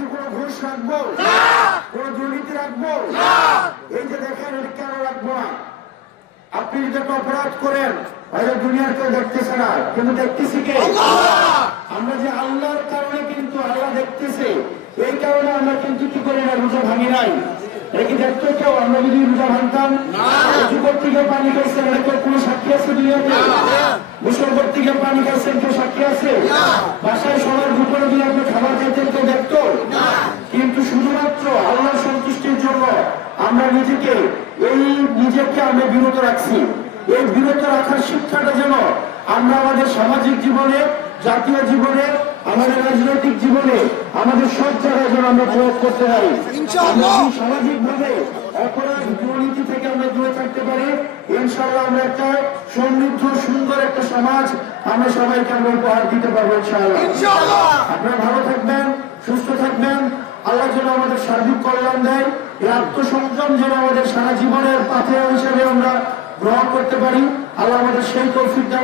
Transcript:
কি কোনো ঘুষ রাখবো? কোন দুর্নীতি রাখবো? এই যে দেখেন, এটা কেন রাখবো না? আপনি যদি একটা অপরাধ করেন, হয়তো দুনিয়ার কেউ দেখতেছে না, কিন্তু দেখতেছি কে? আমরা যে আল্লাহর কারণে, কিন্তু আল্লাহ দেখতেছে, এই কারণে আমরা কিন্তু কি করি না, রোজা ভাঙি নাই। এটা কি দেখতো কেউ? আমরা যদি রোজা ভাঙতাম, যুবক থেকে পানি খাইছেন, এটা কেউ কোনো সাক্ষী আছে দুনিয়াতে? মুসলমান থেকে পানি খাইছেন, কেউ সাক্ষী আছে? বাসায় সবার দুপুরে যদি আপনি খাবার খাইতেন, কেউ দেখতো? কিন্তু শুধুমাত্র আল্লাহর সন্তুষ্টির জন্য আমরা নিজেকে আমরা বিরত রাখছি। এই বিরত রাখার শিক্ষাটা যেন আমরা আমাদের সামাজিক জীবনে, জাতীয় জীবনে, আমাদের রাজনৈতিক জীবনে, আমাদের সব জায়গায় যেন আমরা প্রয়োগ করতে পারি। সামাজিক ভাবে অপরাধ দুর্নীতি থেকে আমরা দূরে থাকতে পারি, ইনশাআল্লাহ আমরা একটা সমৃদ্ধ সুন্দর একটা সমাজ আমরা সবাইকে আমরা উপহার দিতে পারবো ইনশাআল্লাহ। আপনারা ভালো থাকবেন, সুস্থ থাকবেন। আল্লাহ যেন আমাদের সার্বিক কল্যাণ দেয়। এই আত্মসংযম যেন আমাদের সারা জীবনের পাথেয় হিসেবে আমরা গ্রহণ করতে পারি। আল্লাহ আমাদের সেই তৌফিক দান